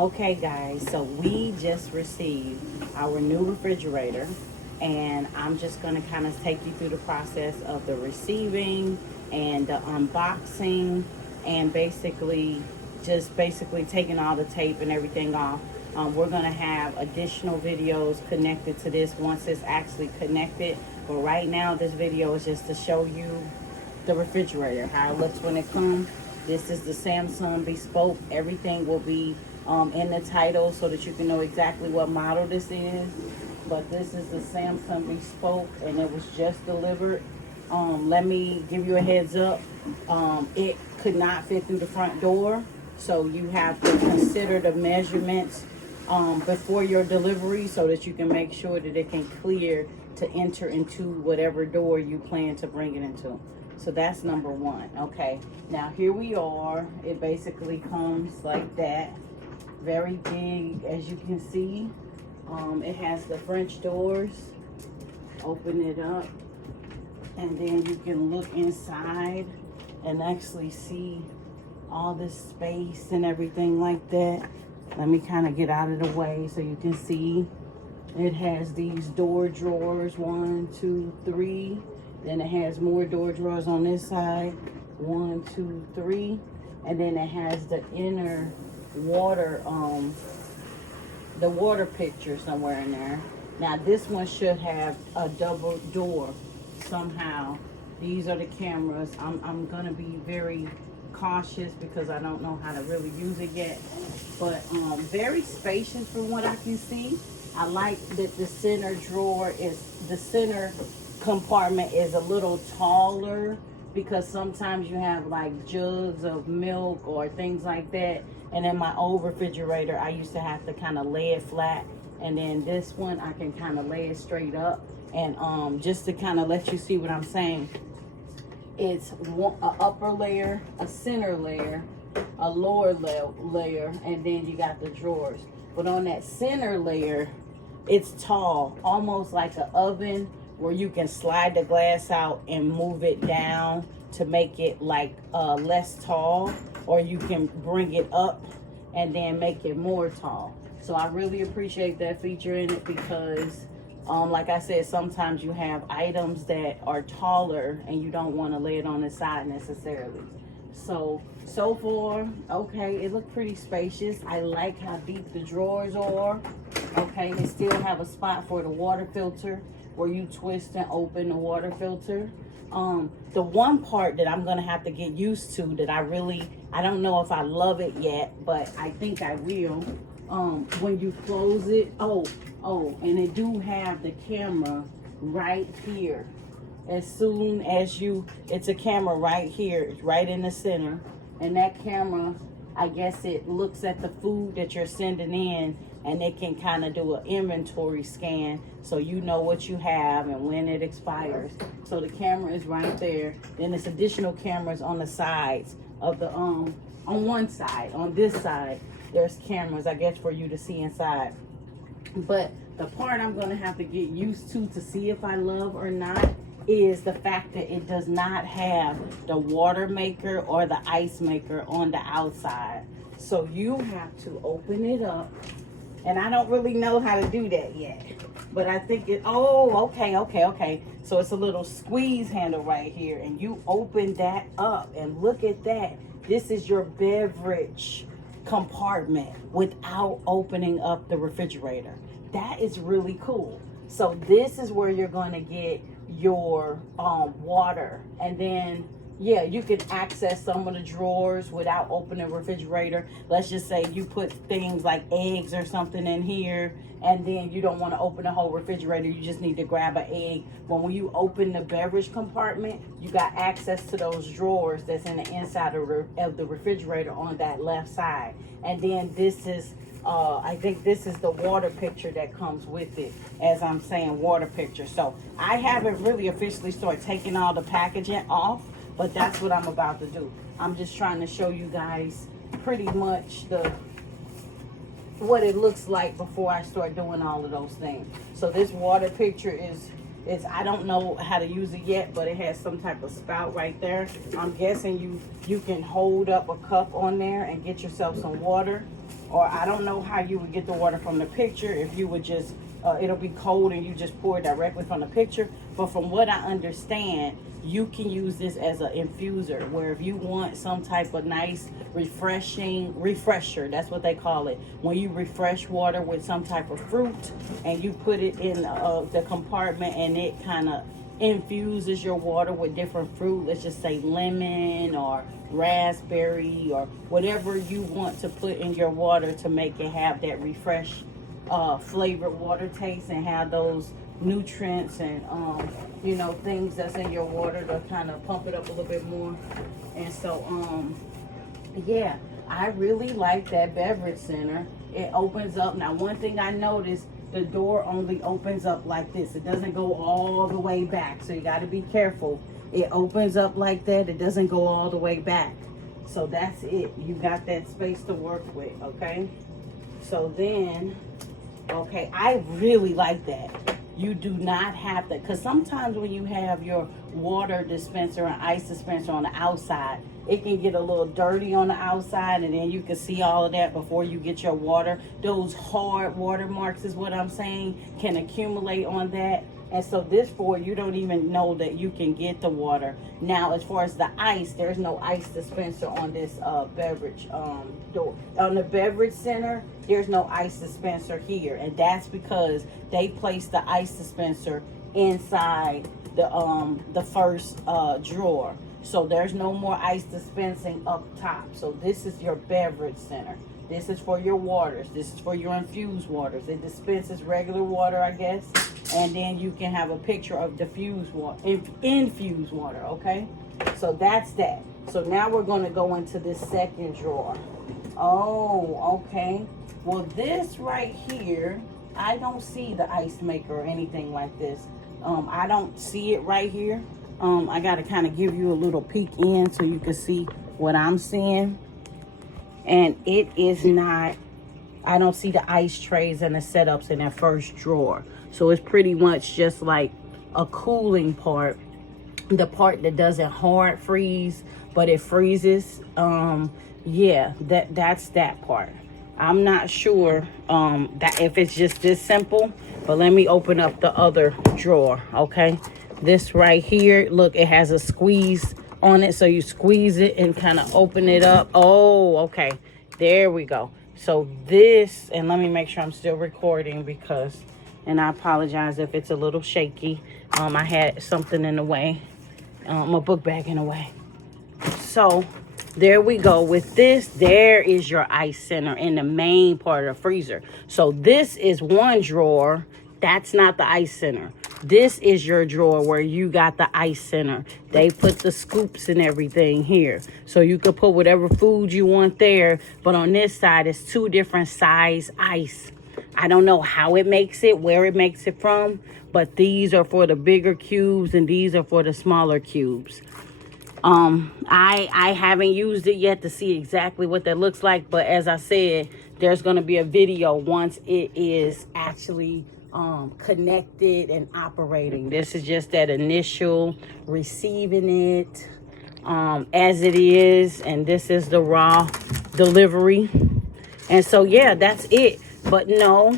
Okay, guys, so we just received our new refrigerator, and I'm just going to kind of take you through the process of the receiving and the unboxing, and basically taking all the tape and everything off. We're going to have additional videos connected to this once it's actually connected, but right now this video is just to show you the refrigerator, how it looks when it comes. This is the Samsung Bespoke. Everything will be in the title so that you can know exactly what model this is. But this is the Samsung Bespoke, and it was just delivered. Let me give you a heads up. It could not fit through the front door, so you have to consider the measurements before your delivery so that you can make sure that it can clear to enter into whatever door you plan to bring it into. So that's number one. Okay, now here we are. It basically comes like that, very big, as you can see. It has the French doors. Open it up, and then you can look inside and actually see all this space and everything like that. Let me kind of get out of the way so you can see. It has these door drawers, 1, 2, 3. Then it has more door drawers on this side, 1, 2, 3. And then it has the inner water, the water picture somewhere in there. Now this one should have a double door somehow. These are the cameras. I'm gonna be very cautious because I don't know how to really use it yet. But very spacious from what I can see. I like that the center compartment is a little taller, because sometimes you have like jugs of milk or things like that, and in my old refrigerator I used to have to kind of lay it flat, and then this one I can kind of lay it straight up. And just to kind of let you see what I'm saying, it's an upper layer, a center layer, a lower layer, and then you got the drawers. But on that center layer, it's tall, almost like an oven, where you can slide the glass out and move it down to make it like less tall, or you can bring it up and then make it more tall. So I really appreciate that feature in it, because like I said, sometimes you have items that are taller and you don't want to lay it on the side necessarily. So far, okay, it looked pretty spacious. I like how deep the drawers are. Okay, they still have a spot for the water filter where you twist and open the water filter. The one part that I'm gonna have to get used to, that I don't know if I love it yet, but I think I will. When you close it, and it do have the camera right here. As soon as it's a camera right here, right in the center, and that camera, I guess it looks at the food that you're sending in, and it can kind of do an inventory scan so you know what you have and when it expires. So the camera is right there. Then there's additional cameras on the sides of the on one side. On this side, there's cameras, I guess, for you to see inside. But the part I'm gonna have to get used to see if I love or not is the fact that it does not have the water maker or the ice maker on the outside. So you have to open it up, and I don't really know how to do that yet, but I think okay. So it's a little squeeze handle right here, and you open that up, and look at that. This is your beverage compartment without opening up the refrigerator. That is really cool. So this is where you're going to get your water, and then you can access some of the drawers without opening the refrigerator. Let's just say you put things like eggs or something in here, and then you don't want to open the whole refrigerator. You just need to grab an egg. But when you open the beverage compartment, you got access to those drawers that's in the inside of the refrigerator on that left side. And then this is I think this is the water picture that comes with it, as I'm saying, water picture. So I haven't really officially started taking all the packaging off, but that's what I'm about to do. I'm just trying to show you guys pretty much what it looks like before I start doing all of those things. So this water picture is I don't know how to use it yet, but it has some type of spout right there. I'm guessing you can hold up a cup on there and get yourself some water. or I don't know how you would get the water from the picture, if you would just it'll be cold and you just pour it directly from the picture. But from what I understand, you can use this as an infuser, where if you want some type of nice refresher, that's what they call it, when you refresh water with some type of fruit and you put it in the compartment, and it kind of infuses your water with different fruit, let's just say lemon or raspberry or whatever you want to put in your water to make it have that refresh flavored water taste and have those nutrients and you know, things that's in your water to kind of pump it up a little bit more. And so yeah, I really like that beverage center. It opens up. Now, one thing I noticed, the door only opens up like this. It doesn't go all the way back, so you got to be careful. It opens up like that. It doesn't go all the way back. So that's it. You got that space to work with, okay? So then, okay, I really like that. You do not have to, because sometimes when you have your water dispenser and ice dispenser on the outside, it can get a little dirty on the outside, and then you can see all of that before you get your water. Those hard watermarks is what I'm saying, can accumulate on that. And so this board, you don't even know that you can get the water. Now, as far as the ice, there's no ice dispenser on this beverage door. On the beverage center, there's no ice dispenser here. And that's because they placed the ice dispenser inside the first drawer. So there's no more ice dispensing up top. So this is your beverage center. This is for your waters. This is for your infused waters. It dispenses regular water, I guess. And then you can have a picture of diffused water, infused water, okay? So that's that. So now we're going to go into this second drawer. Oh, okay. Well, this right here, I don't see the ice maker or anything like this. I don't see it right here. I got to kind of give you a little peek in so you can see what I'm seeing. And it is not, I don't see the ice trays and the setups in that first drawer. So it's pretty much just like a cooling part, the part that doesn't hard freeze, but it freezes. Yeah, that's that part. I'm not sure that if it's just this simple, but let me open up the other drawer, okay? This right here, look, it has a squeeze on it, so you squeeze it and kind of open it up. Oh, okay, there we go. So this, and let me make sure I'm still recording because, and I apologize if it's a little shaky. I had something in the way, my book bag in the way. So there we go. With this, there is your ice center in the main part of the freezer. So this is one drawer. That's not the ice center. This is your drawer where you got the ice center. They put the scoops and everything here. So you could put whatever food you want there. But on this side, it's two different size ice. I don't know how it makes it, where it makes it from. But these are for the bigger cubes and these are for the smaller cubes. I haven't used it yet to see exactly what that looks like. But as I said, there's going to be a video once it is actually connected and operating. This is just that initial receiving it as it is, and this is the raw delivery. And so yeah, that's it. But no,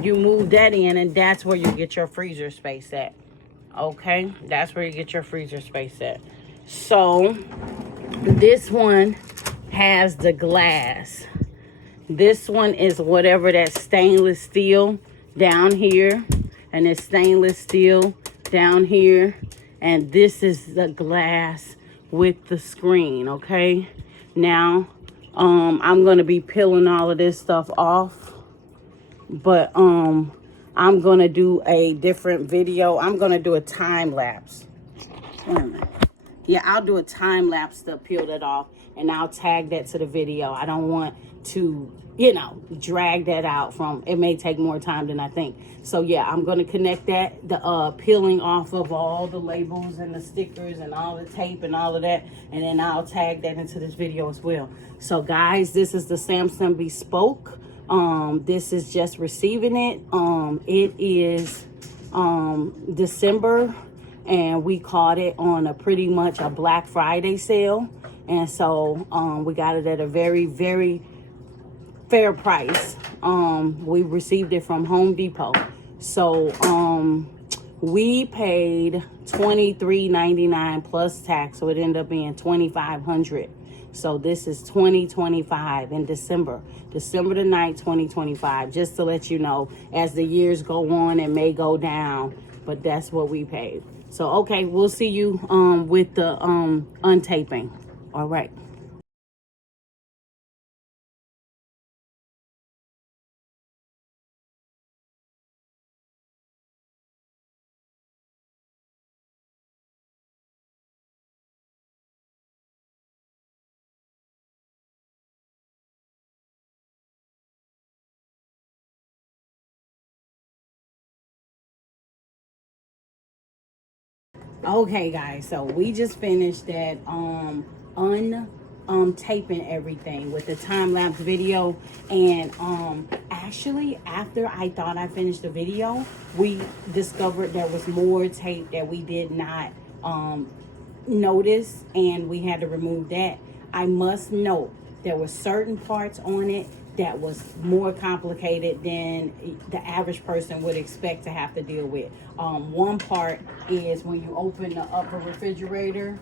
you move that in, and that's where you get your freezer space at. Okay, that's where you get your freezer space at. So this one has the glass. This one is whatever that stainless steel down here, and it's stainless steel down here, and this is the glass with the screen. Okay, now I'm gonna be peeling all of this stuff off, but I'm gonna do a different video. I'm gonna do a time lapse. Wait a minute. Yeah, I'll do a time lapse to peel that off, and I'll tag that to the video. I don't want to, you know, drag that out from, it may take more time than I think. So yeah, I'm going to connect that, the peeling off of all the labels and the stickers and all the tape and all of that, and then I'll tag that into this video as well. So guys, this is the Samsung Bespoke. This is just receiving it. It is December, and we caught it on a pretty much a Black Friday sale. And so we got it at a very, very fair price. We received it from Home Depot. So we paid $23.99 plus tax, so it ended up being $2,500. So this is 2025 in December the 9th, 2025. Just to let you know, as the years go on, it may go down, but that's what we paid. So okay, we'll see you with the untaping. All right. Okay, guys, so we just finished that taping everything with the time-lapse video. And actually, after I thought I finished the video, we discovered there was more tape that we did not notice, and we had to remove that. I must note there were certain parts on it that was more complicated than the average person would expect to have to deal with. One part is when you open the upper refrigerator,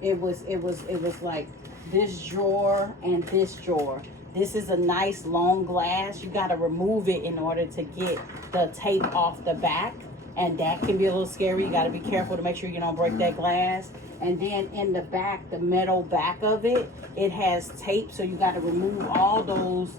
it was like this drawer and this drawer. This is a nice long glass. You got to remove it in order to get the tape off the back, and that can be a little scary. You got to be careful to make sure you don't break that glass. And then in the back, the metal back of it, it has tape, so you got to remove all those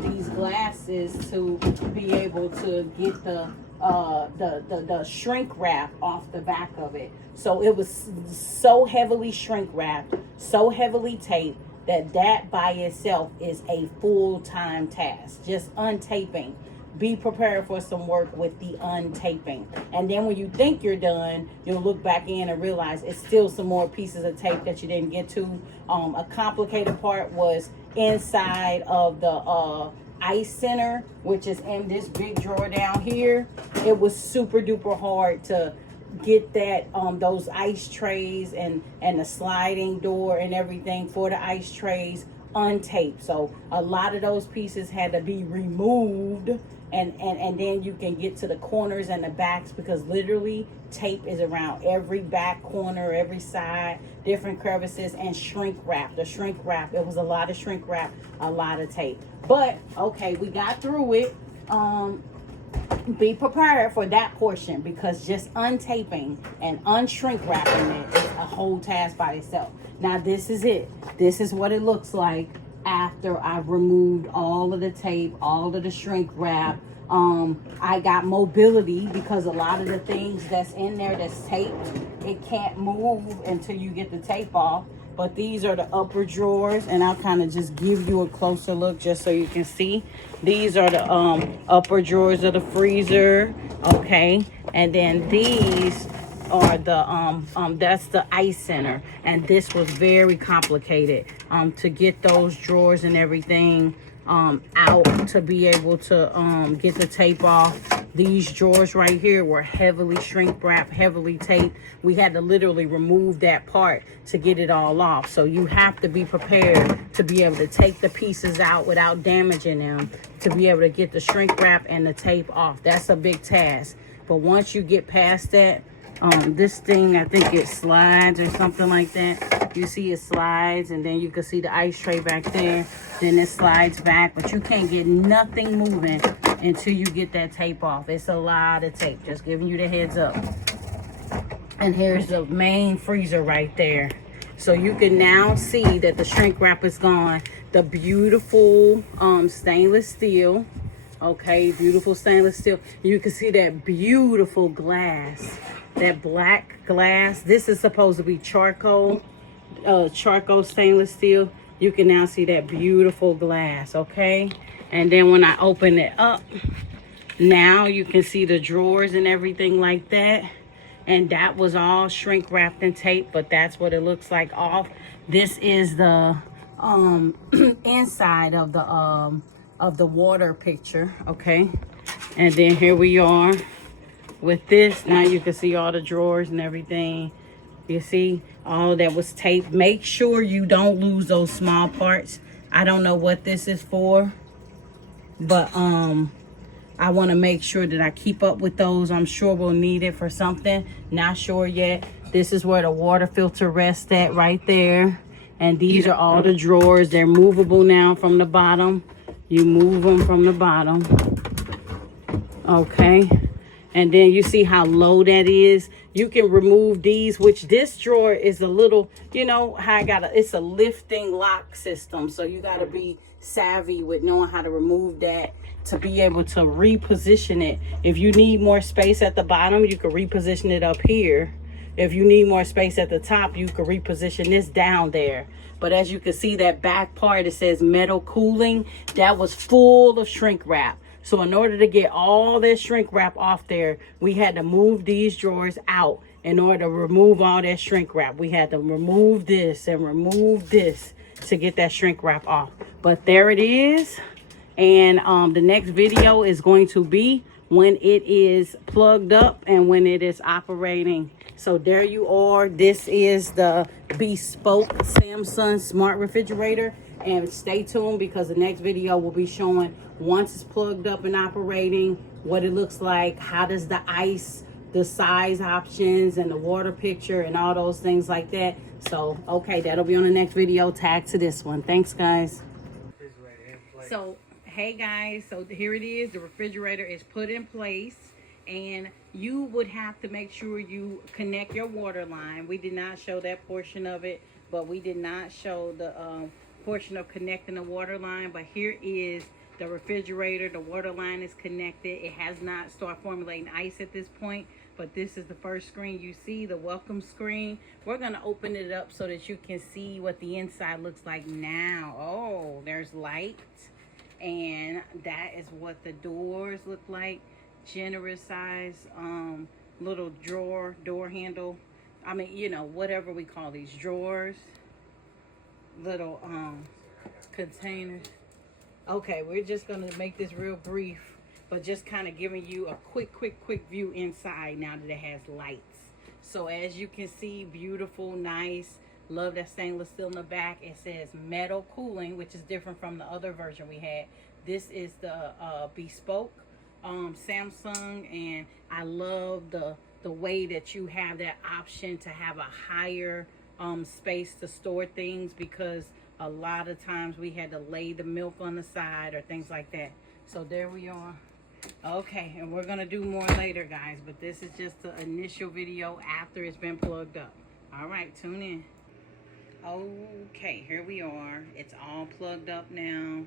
these glasses to be able to get the shrink wrap off the back of it. So it was so heavily shrink wrapped, so heavily taped, that by itself is a full-time task. Just untaping. Be prepared for some work with the untaping. And then when you think you're done, you'll look back in and realize it's still some more pieces of tape that you didn't get to. A complicated part was inside of the ice center, which is in this big drawer down here. It was super duper hard to get that those ice trays and the sliding door and everything for the ice trays untaped. So a lot of those pieces had to be removed, and then you can get to the corners and the backs, because literally tape is around every back corner, every side, different crevices, and shrink wrap. The shrink wrap, it was a lot of shrink wrap, a lot of tape. But okay, we got through it. Be prepared for that portion, because just untaping and unshrink wrapping it is a whole task by itself. Now this is it. This is what it looks like after I've removed all of the tape, all of the shrink wrap. I got mobility, because a lot of the things that's in there that's taped, it can't move until you get the tape off. But these are the upper drawers, and I'll kind of just give you a closer look just so you can see. These are the upper drawers of the freezer, okay? And then these are the that's the ice center, and this was very complicated to get those drawers and everything out to be able to get the tape off. These drawers right here were heavily shrink wrapped, heavily taped. We had to literally remove that part to get it all off. So you have to be prepared to be able to take the pieces out without damaging them, to be able to get the shrink wrap and the tape off. That's a big task. But once you get past that, this thing, I think it slides or something like that. You see it slides, and then you can see the ice tray back there. Then it slides back, but you can't get nothing moving until you get that tape off. It's a lot of tape, just giving you the heads up. And here's the main freezer right there. So you can now see that the shrink wrap is gone. The beautiful stainless steel, okay, beautiful stainless steel. You can see that beautiful glass, that black glass. This is supposed to be charcoal stainless steel. You can now see that beautiful glass, okay? And then when I open it up, now you can see the drawers and everything like that. And that was all shrink wrapped and taped, but that's what it looks like off. This is the inside of the water picture, okay? And then here we are with this. Now you can see all the drawers and everything. You see, all that was taped. Make sure you don't lose those small parts. I don't know what this is for, but I want to make sure that I keep up with those. I'm sure we'll need it for something. Not sure yet. This is where the water filter rests at right there. And these are all the drawers. They're movable now from the bottom. You move them from the bottom. Okay. And then you see how low that is. You can remove these, which this drawer is a little, you know, how it's a lifting lock system. So you got to be savvy with knowing how to remove that to be able to reposition it. If you need more space at the bottom, you can reposition it up here. If you need more space at the top, you can reposition this down there. But as you can see, that back part, it says metal cooling, that was full of shrink wrap. So in order to get all that shrink wrap off there, we had to move these drawers out in order to remove all that shrink wrap. We had to remove this and remove this to get that shrink wrap off. But there it is. And the next video is going to be when it is plugged up and when it is operating. So there you are. This is the Bespoke Samsung smart refrigerator. And stay tuned because the next video will be showing once it's plugged up and operating, what it looks like, how does the ice, the size options, and the water picture and all those things like that. So, okay, that'll be on the next video. Tag to this one. Thanks, guys. So, hey, guys. So, here it is. The refrigerator is put in place. And you would have to make sure you connect your water line. We did not show that portion of it, but we did not show the portion of connecting the water line. But here is the refrigerator. The water line is connected. It has not started formulating ice at this point, but this is the first screen you see, the welcome screen. We're going to open it up so that you can see what the inside looks like now. Oh, there's light, and that is what the doors look like. Generous size little door handle. I mean, you know, whatever we call these drawers, little containers. Okay, we're just gonna make this real brief, but just kind of giving you a quick view inside now that it has lights. So as you can see, beautiful, nice. Love that stainless steel in the back. It says metal cooling, which is different from the other version we had. This is the Bespoke Samsung, and I love the way that you have that option to have a higher space to store things, because a lot of times we had to lay the milk on the side or things like that. So there we are. Okay, and we're gonna do more later, guys, but this is just the initial video after it's been plugged up. All right, tune in. Okay, here we are. It's all plugged up now.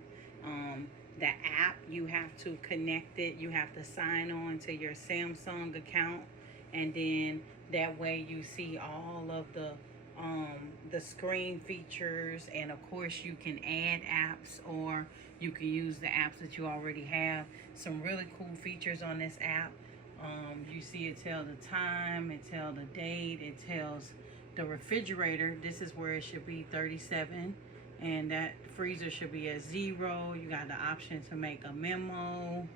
The app, you have to connect it. You have to sign on to your Samsung account, and then that way you see all of the screen features. And of course you can add apps, or you can use the apps that you already have. Some really cool features on this app. You see it tell the time, it tells the date, it tells the refrigerator. This is where it should be 37. And that freezer should be at 0. You got the option to make a memo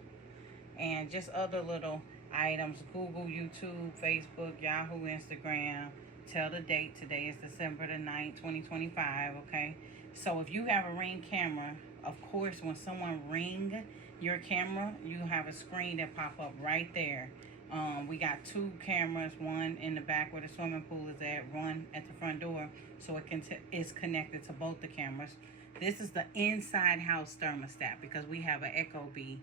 and just other little items. Google, YouTube, Facebook, Yahoo, Instagram. Tell the date. Today is December the 9th, 2025. Okay. So if you have a Ring camera, of course, when someone ring your camera, you have a screen that pop up right there. We got 2 cameras, one in the back where the swimming pool is at, one at the front door, so it is connected to both the cameras. This is the inside house thermostat, because we have an Ecobee.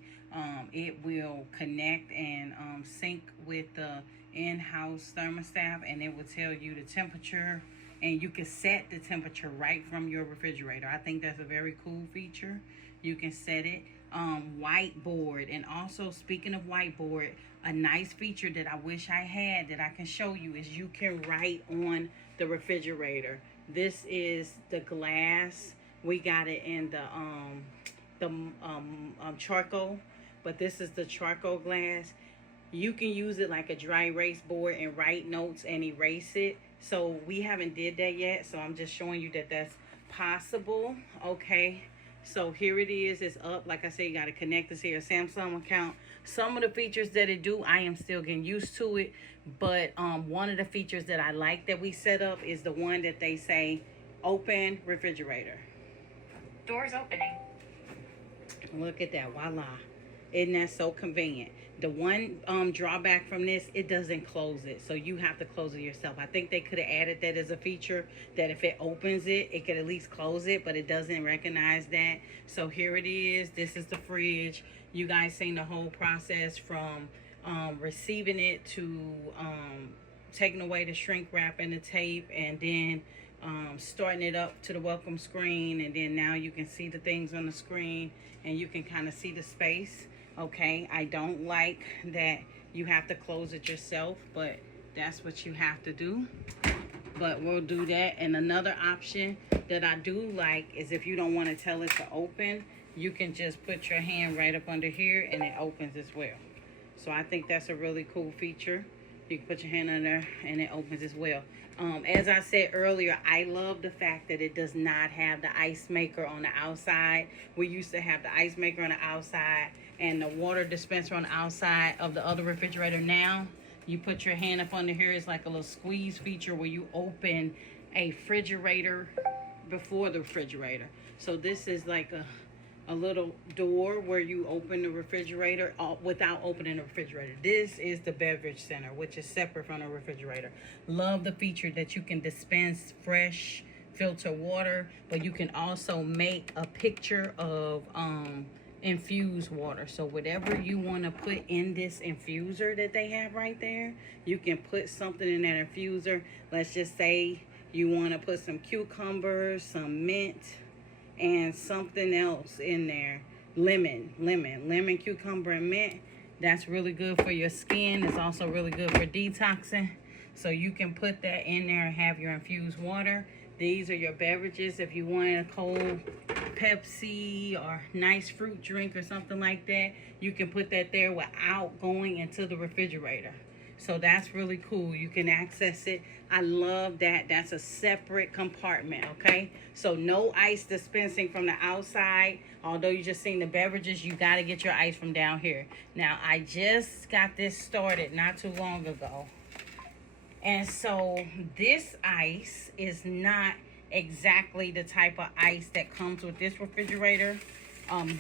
It will connect and sync with the in-house thermostat, and it will tell you the temperature, and you can set the temperature right from your refrigerator. I think that's a very cool feature. You can set it. Whiteboard, and also speaking of whiteboard, a nice feature that I wish I had that I can show you is you can write on the refrigerator. This is the glass. We got it in the charcoal, but this is the charcoal glass. You can use it like a dry erase board and write notes and erase it. So we haven't did that yet, so I'm just showing you that that's possible. Okay, So here it is. It's up. Like I said, you got to connect this here Samsung account. Some of the features that it do, I am still getting used to it. But one of the features that I like that we set up is the one that they say open refrigerator. Doors opening. Look at that. Voila. Isn't that so convenient? The one drawback from this, it doesn't close it. So you have to close it yourself. I think they could have added that as a feature, that if it opens it, it could at least close it, but it doesn't recognize that. So here it is. This is the fridge. You guys seen the whole process from receiving it to taking away the shrink wrap and the tape, and then starting it up to the welcome screen, and then now you can see the things on the screen and you can kind of see the space. Okay, I don't like that you have to close it yourself, but that's what you have to do. But we'll do that. And another option that I do like is if you don't want to tell it to open, you can just put your hand right up under here and it opens as well. So I think that's a really cool feature. You can put your hand under and it opens as well. As I said earlier, I love the fact that it does not have the ice maker on the outside. We used to have the ice maker on the outside and the water dispenser on the outside of the other refrigerator. Now you put your hand up under here. It's like a little squeeze feature where you open a refrigerator before the refrigerator. So this is like a little door where you open the refrigerator without opening the refrigerator. This is the beverage center, which is separate from the refrigerator. Love the feature that you can dispense fresh filter water, but you can also make a picture of infused water. So whatever you want to put in this infuser that they have right there, you can put something in that infuser. Let's just say you want to put some cucumbers, some mint, and something else in there. Lemon, cucumber, and mint. That's really good for your skin. It's also really good for detoxing. So you can put that in there and have your infused water. These are your beverages. If you wanted a cold Pepsi or nice fruit drink or something like that, you can put that there without going into the refrigerator. So that's really cool. You can access it. I love that. That's a separate compartment, okay? So no ice dispensing from the outside. Although you just seen the beverages, you got to get your ice from down here. Now, I just got this started not too long ago. And so this ice is not exactly the type of ice that comes with this refrigerator.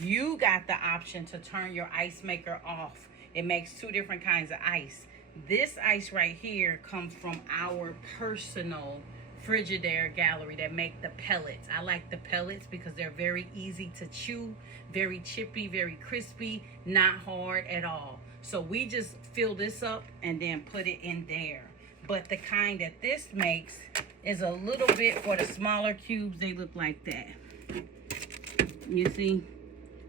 You got the option to turn your ice maker off. It makes two different kinds of ice. This ice right here comes from our personal Frigidaire gallery that make the pellets. I like the pellets because they're very easy to chew, very chippy, very crispy, not hard at all. So we just fill this up and then put it in there. But the kind that this makes is a little bit for the smaller cubes. They look like that. You see?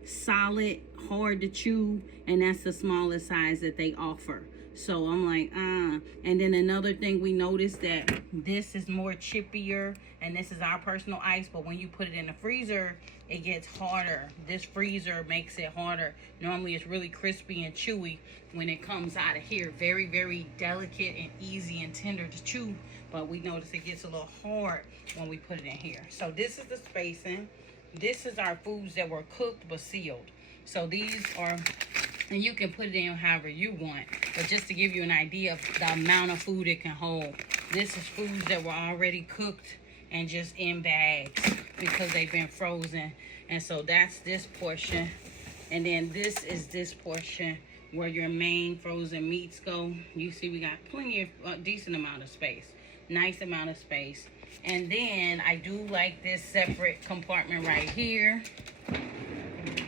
Solid, hard to chew, and that's the smallest size that they offer. So I'm like, And then another thing we noticed that this is more chippier, and this is our personal ice, but when you put it in the freezer, it gets harder. This freezer makes it harder. Normally it's really crispy and chewy when it comes out of here. Very, very delicate and easy and tender to chew, but we notice it gets a little hard when we put it in here. So this is the spacing. This is our foods that were cooked but sealed. So these are, and you can put it in however you want, but just to give you an idea of the amount of food it can hold. This is foods that were already cooked and just in bags because they've been frozen. And so that's this portion. And then this is this portion where your main frozen meats go. You see we got plenty of, decent amount of space. Nice amount of space. And then I do like this separate compartment right here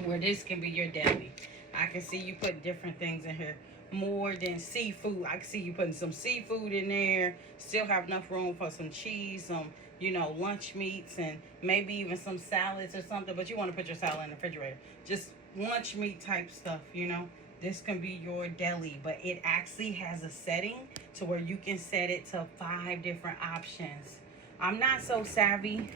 where this can be your deli. I can see you put different things in here. More than seafood. I can see you putting some seafood in there. Still have enough room for some cheese, some, lunch meats, and maybe even some salads or something. But you want to put your salad in the refrigerator. Just lunch meat type stuff, This can be your deli, but it actually has a setting to where you can set it to 5 different options. I'm not so savvy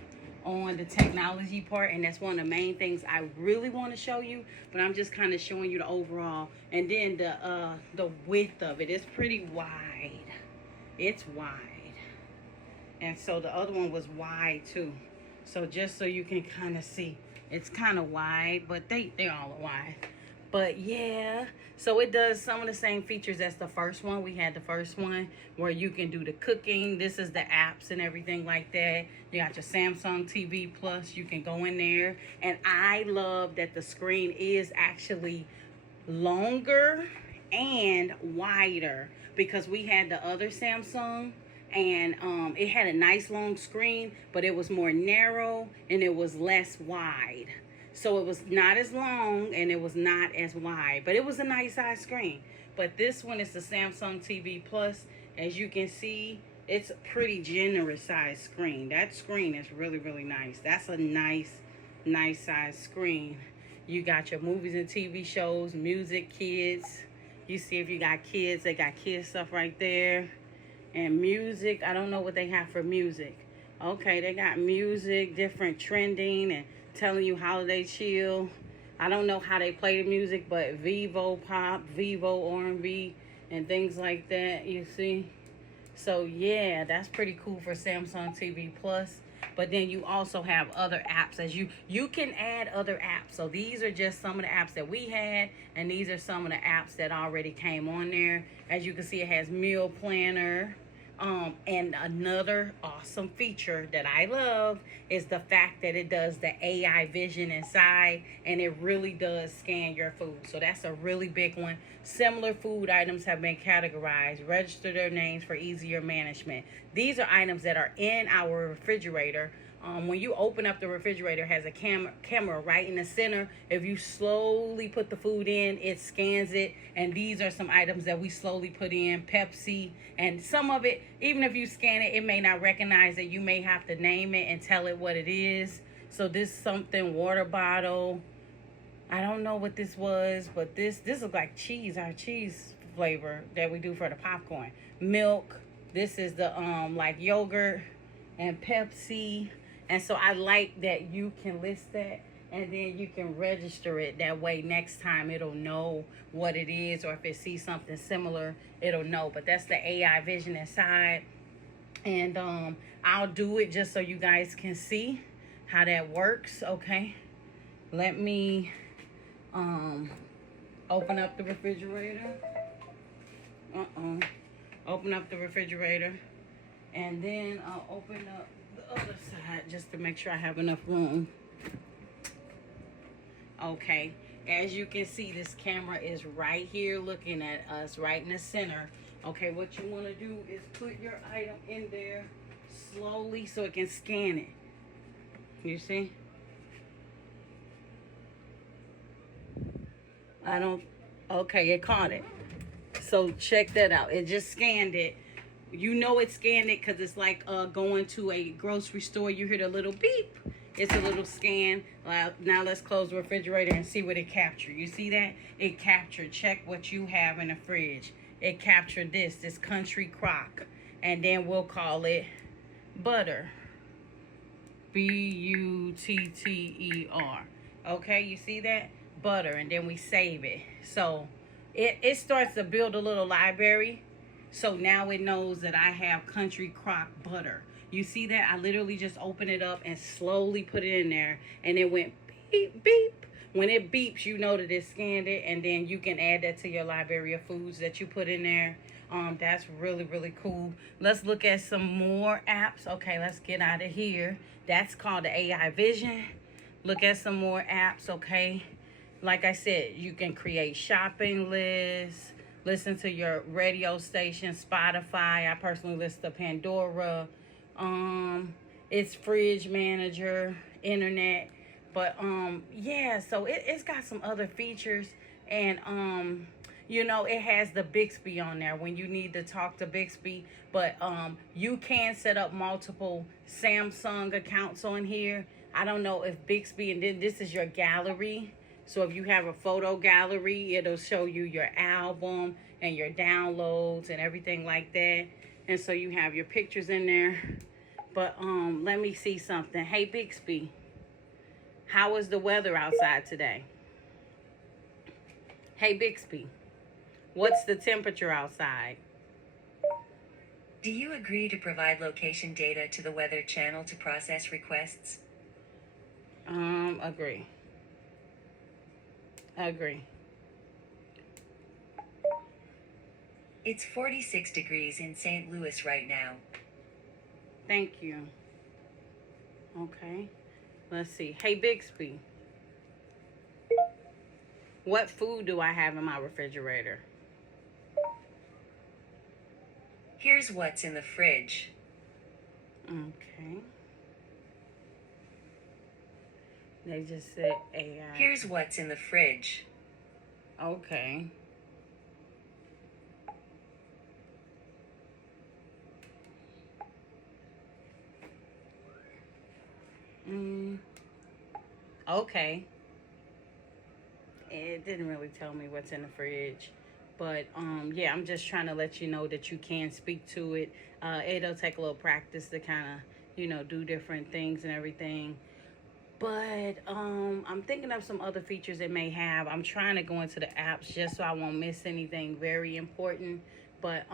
on the technology part, and that's one of the main things I really want to show you, but I'm just kind of showing you the overall. And then the width of it is pretty wide. It's wide. And so the other one was wide too. So just so you can kind of see. It's kind of wide, but they all are wide. But yeah, so it does some of the same features as the first one. We had the first one where you can do the cooking. This is the apps and everything like that. You got your Samsung TV Plus. You can go in there. And I love that the screen is actually longer and wider, because we had the other Samsung and it had a nice long screen, but it was more narrow and it was less wide. So it was not as long and it was not as wide, but it was a nice size screen. But this one is the Samsung TV Plus. As you can see, it's a pretty generous size screen. That screen is really, really nice. That's a nice size screen. You got your movies and TV shows, music, kids. You see if you got kids, they got kids stuff right there. And music, I don't know what they have for music. Okay, they got music, different trending, and telling you holiday chill. I don't know how they play the music, but Vivo pop, Vivo R&B, and things like that, you see. So yeah, that's pretty cool for Samsung TV Plus. But then you also have other apps, as you can add other apps. So these are just some of the apps that we had, and these are some of the apps that already came on there. As you can see, it has meal planner. And another awesome feature that I love is the fact that it does the AI vision inside, and it really does scan your food. So that's a really big one. Similar food items have been categorized. Register their names for easier management. These are items that are in our refrigerator. When you open up the refrigerator, it has a camera right in the center. If you slowly put the food in, it scans it. And these are some items that we slowly put in. Pepsi. And some of it, even if you scan it, it may not recognize it. You may have to name it and tell it what it is. So this something, water bottle. I don't know what this was, but this looks like cheese, our cheese flavor that we do for the popcorn. Milk. This is the like yogurt and Pepsi. And so I like that you can list that, and then you can register it. That way next time it'll know what it is, or if it sees something similar, it'll know. But that's the AI vision inside. And I'll do it just so you guys can see how that works. Okay, let me open up the refrigerator. Open up the refrigerator, and then I'll open up the other side just to make sure I have enough room. Okay, as you can see, this camera is right here looking at us, right in the center. Okay, what you want to do is put your item in there slowly so it can scan it. You see? Okay, it caught it. So check that out. It just scanned it. You know it scanned it because it's like going to a grocery store. You hear the little beep. It's a little scan. Now let's close the refrigerator and see what it captured. You see that? It captured. Check what you have in the fridge. It captured this country crock. And then we'll call it butter. Butter. Okay, you see that? Butter. And then we save it. So it starts to build a little library. So now it knows that I have country crock butter. You see that? I literally just opened it up and slowly put it in there. And it went beep, beep. When it beeps, you know that it scanned it. And then you can add that to your library of foods that you put in there. That's really, really cool. Let's look at some more apps. Okay, let's get out of here. That's called the AI Vision. Look at some more apps, okay? Like I said, you can create shopping lists. Listen to your radio station, Spotify. I personally listen to Pandora. It's fridge manager, internet. But yeah, so it's got some other features. And you know, it has the Bixby on there when you need to talk to Bixby. But you can set up multiple Samsung accounts on here. I don't know if Bixby, and then this is your gallery. So if you have a photo gallery, it'll show you your album and your downloads and everything like that. And so you have your pictures in there. But let me see something. Hey, Bixby, how is the weather outside today? Hey, Bixby, what's the temperature outside? Do you agree to provide location data to the Weather Channel to process requests? Agree. Agree. It's 46 degrees in St. Louis right now. Thank you. Okay. Let's see. Hey, Bixby, what food do I have in my refrigerator? Here's what's in the fridge. Okay. They just said AI. Here's what's in the fridge. Okay. Mm, okay. It didn't really tell me what's in the fridge. But yeah, I'm just trying to let you know that you can speak to it. It'll take a little practice to kind of, do different things and everything. But I'm thinking of some other features it may have. I'm trying to go into the apps just so I won't miss anything very important. But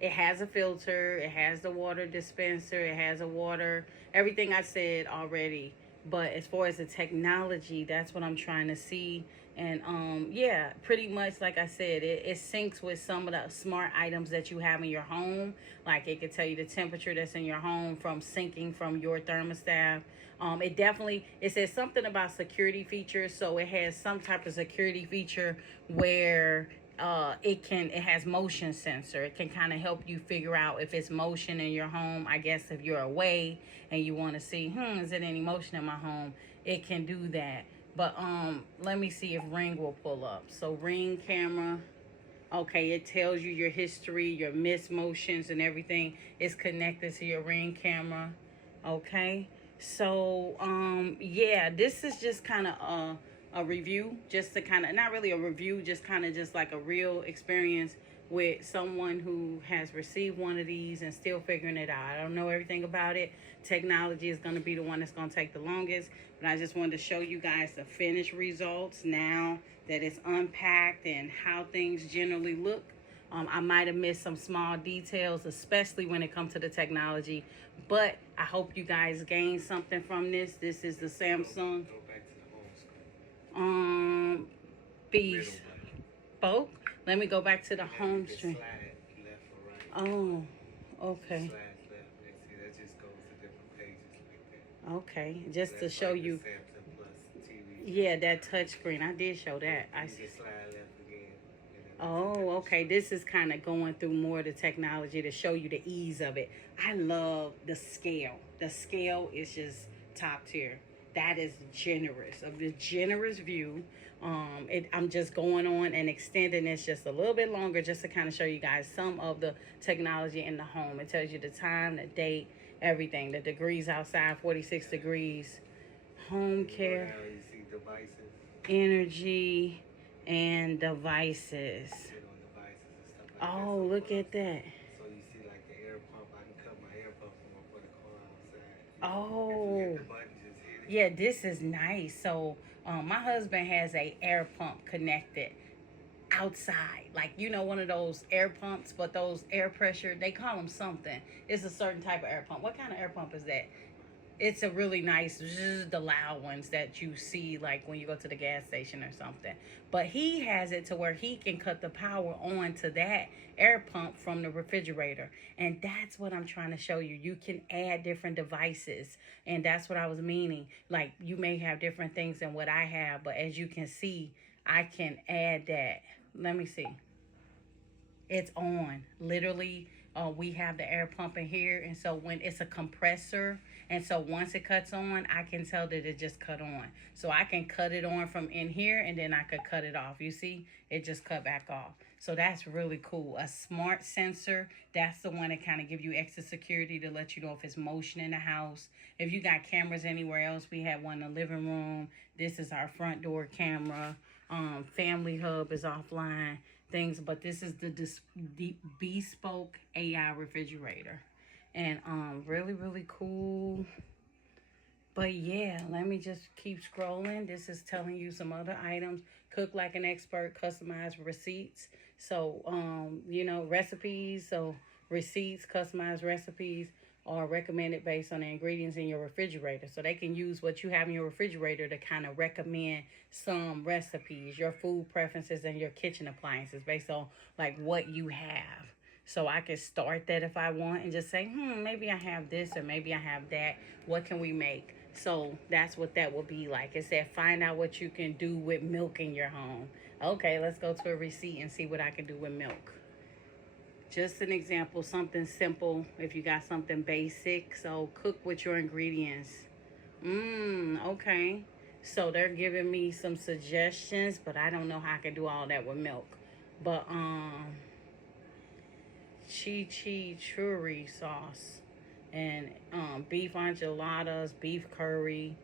it has a filter, it has the water dispenser, it has a water, everything I said already. But as far as the technology, that's what I'm trying to see. And yeah, pretty much like I said, it syncs with some of the smart items that you have in your home. Like it could tell you the temperature that's in your home from syncing from your thermostat. It says something about security features, so it has some type of security feature where it has motion sensor. It can kind of help you figure out if it's motion in your home. I guess if you're away and you want to see, is it any motion in my home? It can do that. But let me see if Ring will pull up. So Ring camera. Okay, it tells you your history, your missed motions, and everything is connected to your Ring camera. Okay, so yeah, this is just kind of a review, just to kind of, not really a review, just kind of just like a real experience with someone who has received one of these and still figuring it out. I don't know everything about it. Technology is going to be the one that's going to take the longest, but I just wanted to show you guys the finished results now that it's unpacked and how things generally look. I might have missed some small details, especially when it comes to the technology, but I hope you guys gained something from this. This is the Samsung Go back to the home screen. um Bespoke. Let me go back to the And then home you can screen. slide left or right. Oh, Just okay. slides left. And see, that just goes to different pages like that. Okay, just to That's show like the you. Samsung Plus TV. Yeah, that touch screen. I did show that. You can slide left again. And then Oh, okay. This is kind of going through more of the technology to show you the ease of it. I love the scale. The scale is just top tier. That is generous. Of the generous view. I'm just going on and extending this just a little bit longer just to kind of show you guys some of the technology in the home. It tells you the time, the date, everything. The degrees outside, 46 degrees. Home care, now you see devices. energy, and devices. Hit on devices and stuff like that. Oh, So, look at that. So you see like the air pump. I can cut my air pump from up for the car outside. Oh, If you hit the button, just hit it. yeah, this is nice. So, my husband has a air pump connected outside, like one of those air pumps, but those air pressure, they call them something. It's a certain type of air pump. What kind of air pump is that? It's a really nice, the loud ones that you see like when you go to the gas station or something. But he has it to where he can cut the power on to that air pump from the refrigerator. And that's what I'm trying to show you. You can add different devices. And that's what I was meaning. Like you may have different things than what I have, but as you can see, I can add that. Let me see. It's on. Literally, we have the air pump in here, and so when it's a compressor, and so once it cuts on, I can tell that it just cut on. So I can cut it on from in here, and then I could cut it off. You see, it just cut back off. So that's really cool. A smart sensor, that's the one that kind of give you extra security to let you know if it's motion in the house. If you got cameras anywhere else, we have one in the living room. This is our front door camera. Family Hub is offline things, but this is the Bespoke AI refrigerator, and really really cool. But yeah, let me just keep scrolling. This is telling you some other items. Cook like an expert, customized receipts. So recipes. So receipts, customized recipes. are recommended based on the ingredients in your refrigerator. So they can use what you have in your refrigerator to kind of recommend some recipes, your food preferences, and your kitchen appliances based on like what you have. So I can start that if I want and just say, maybe I have this or maybe I have that. What can we make? So that's what that will be like. It said, find out what you can do with milk in your home. Okay, let's go to a receipt and see what I can do with milk. Just an example, something simple if you got something basic. So cook with your ingredients. Okay. So they're giving me some suggestions, but I don't know how I can do all that with milk. But chimichurri sauce and beef enchiladas, beef curry,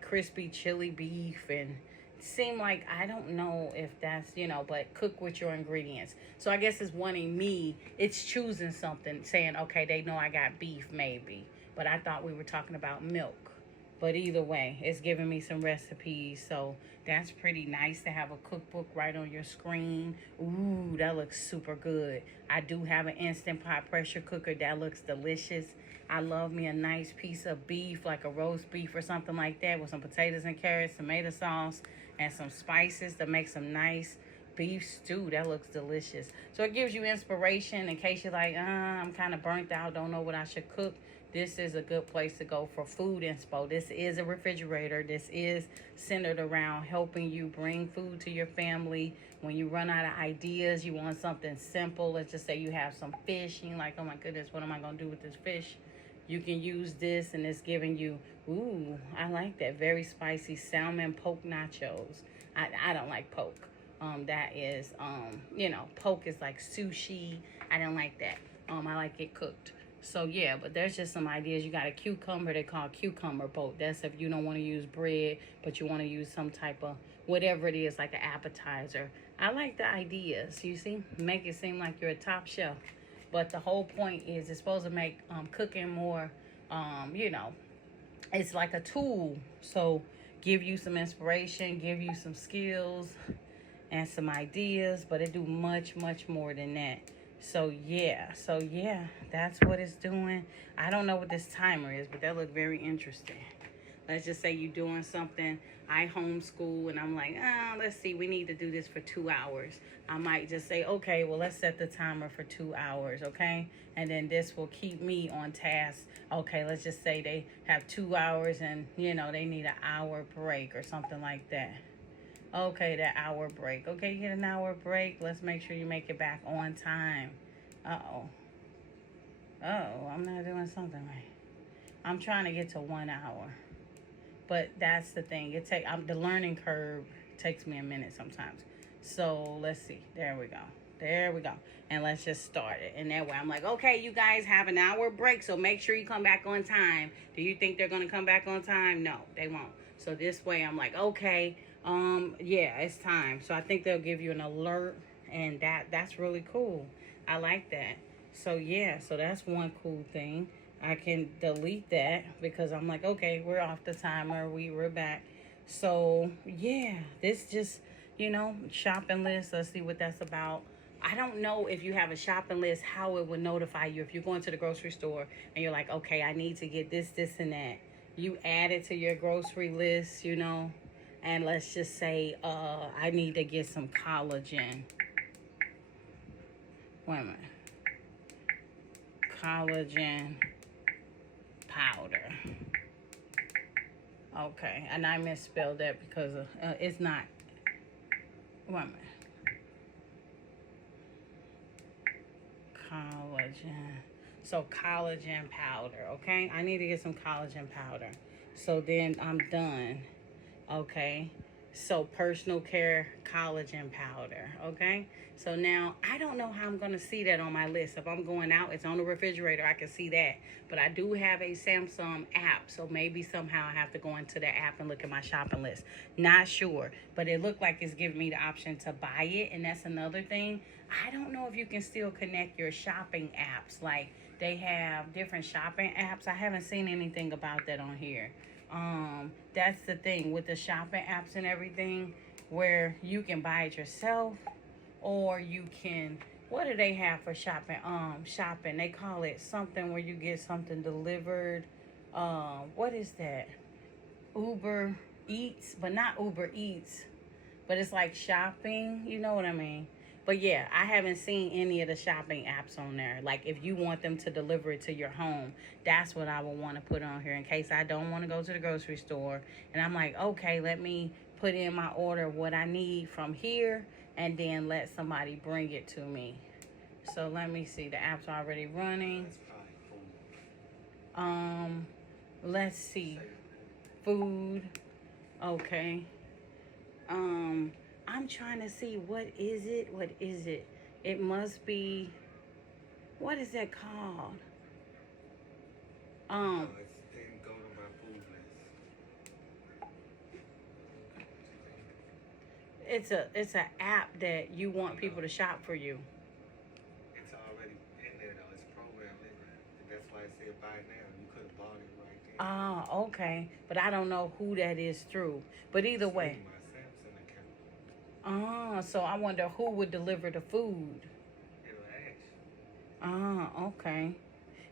crispy chili beef, and seem like I don't know if that's, but cook with your ingredients. So I guess it's wanting me, it's choosing something, saying, okay, they know I got beef maybe, but I thought we were talking about milk. But either way, it's giving me some recipes. So that's pretty nice to have a cookbook right on your screen. Ooh, that looks super good. I do have an Instant Pot pressure cooker. That looks delicious. I love me a nice piece of beef, like a roast beef or something like that, with some potatoes and carrots, tomato sauce, and some spices to make some nice beef stew. That looks delicious. So it gives you inspiration in case you're like, I'm kind of burnt out, don't know what I should cook. This is a good place to go for food inspo. This is a refrigerator. This is centered around helping you bring food to your family. When you run out of ideas, you want something simple. Let's just say you have some fish and you're like, oh my goodness, what am I going to do with this fish? You can use this, and it's giving you, ooh, I like that, very spicy salmon poke nachos. I don't like poke. That is, poke is like sushi. I don't like that. I like it cooked. So yeah, but there's just some ideas. You got a cucumber, they call cucumber poke. That's if you don't want to use bread, but you want to use some type of whatever it is, like an appetizer. I like the ideas, you see, make it seem like you're a top chef. But the whole point is it's supposed to make cooking more, it's like a tool. So give you some inspiration, give you some skills and some ideas, but it do much, much more than that. So yeah, that's what it's doing. I don't know what this timer is, but that looked very interesting. Let's just say you're doing something. I homeschool and I'm like, let's see, we need to do this for 2 hours. I might just say, okay, well, let's set the timer for 2 hours, okay? And then this will keep me on task. Okay, let's just say they have 2 hours and, they need an hour break or something like that. Okay, that hour break. Okay, you get an hour break. Let's make sure you make it back on time. Uh-oh. I'm not doing something right. I'm trying to get to 1 hour. But that's the thing. The learning curve takes me a minute sometimes. So let's see. There we go. And let's just start it. And that way I'm like, okay, you guys have an hour break, so make sure you come back on time. Do you think they're going to come back on time? No, they won't. So this way I'm like, okay, yeah, it's time. So I think they'll give you an alert, and that's really cool. I like that. So yeah, so that's one cool thing. I can delete that because I'm like, okay, we're off the timer. We're back. So yeah, this just, shopping list. Let's see what that's about. I don't know if you have a shopping list, how it would notify you if you're going to the grocery store and you're like, okay, I need to get this, and that. You add it to your grocery list, and let's just say I need to get some collagen. Wait a minute. Collagen powder. Okay, and I misspelled that because it's not. Wait a minute. Collagen. So collagen powder, okay? I need to get some collagen powder. So then I'm done. Okay. So personal care collagen powder, okay? So now I don't know how I'm going to see that on my list. If I'm going out, it's on the refrigerator, I can see that. But I do have a Samsung app, so maybe somehow I have to go into the app and look at my shopping list. Not sure, but it looked like it's giving me the option to buy it, and that's another thing. I don't know if you can still connect your shopping apps. Like, they have different shopping apps. I haven't seen anything about that on here. That's the thing with the shopping apps and everything, where you can buy it yourself, or you can What do they have for shopping? Shopping. They call it something where you get something delivered. What is that? Uber Eats, but not Uber Eats. But it's like shopping, you know what I mean? But yeah, I haven't seen any of the shopping apps on there. Like if you want them to deliver it to your home, that's what I would want to put on here in case I don't want to go to the grocery store. And I'm like, okay, let me put in my order what I need from here and then let somebody bring it to me. So let me see. The app's already running. That's probably food. Let's see. Say Food. Okay. I'm trying to see what is it? What is it? It must be, what is that called? no, it's didn't go to my food list. It's a app that you want people to shop for you. It's already in there though. It's programmed in there. And that's why I said buy now. You could have bought it right there. Ah, okay. But I don't know who that is through. But either It's way. in my Samsung account. Ah, so I wonder who would deliver the food. It'll ask. Ah, okay.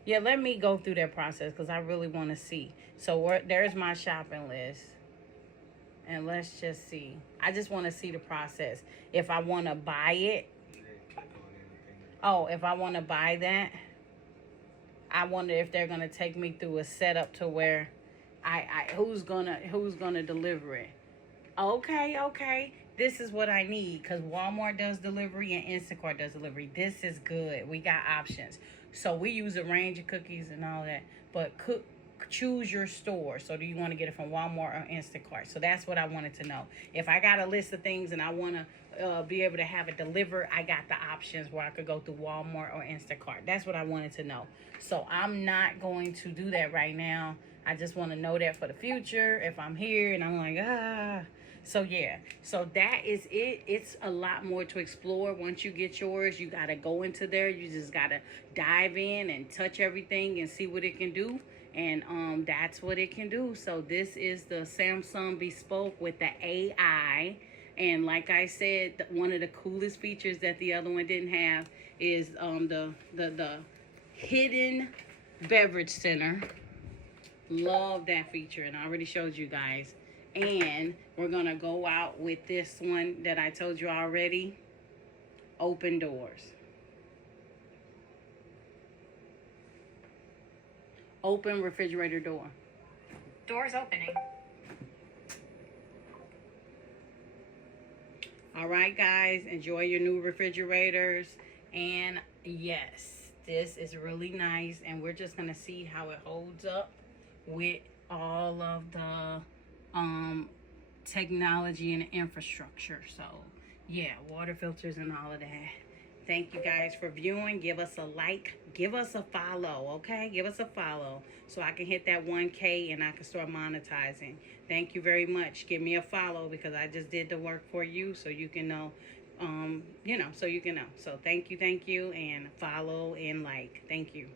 Yeah, let me go through that process because I really want to see. So there's my shopping list. And let's just see. I just want to see the process. If I want to buy it. You didn't click on anything. Oh, if I want to buy that. I wonder if they're going to take me through a setup to where who's gonna deliver it. Okay. This is what I need because Walmart does delivery and Instacart does delivery. This is good. We got options. So we use a range of cookies and all that. But choose your store. So do you want to get it from Walmart or Instacart? So that's what I wanted to know. If I got a list of things and I want to be able to have it delivered, I got the options where I could go through Walmart or Instacart. That's what I wanted to know. So I'm not going to do that right now. I just want to know that for the future. If I'm here and I'm like, So yeah, so that is it. It's a lot more to explore. Once you get yours, you got to go into there. You just got to dive in and touch everything and see what it can do. And that's what it can do. So this is the Samsung Bespoke with the AI. And like I said, one of the coolest features that the other one didn't have is the hidden beverage center. Love that feature, and I already showed you guys. And we're gonna go out with this one that I told you already. Open doors. Open refrigerator door. Doors opening. All right, guys, enjoy your new refrigerators. And yes, this is really nice. And we're just gonna see how it holds up with all of the technology and infrastructure. So yeah, water filters and all of that. Thank you guys for viewing. Give us a like, give us a follow, okay? Give us a follow so I can hit that 1K and I can start monetizing. Thank you very much. Give me a follow because I just did the work for you so you can know, so you can know. So thank you, and follow and like. Thank you.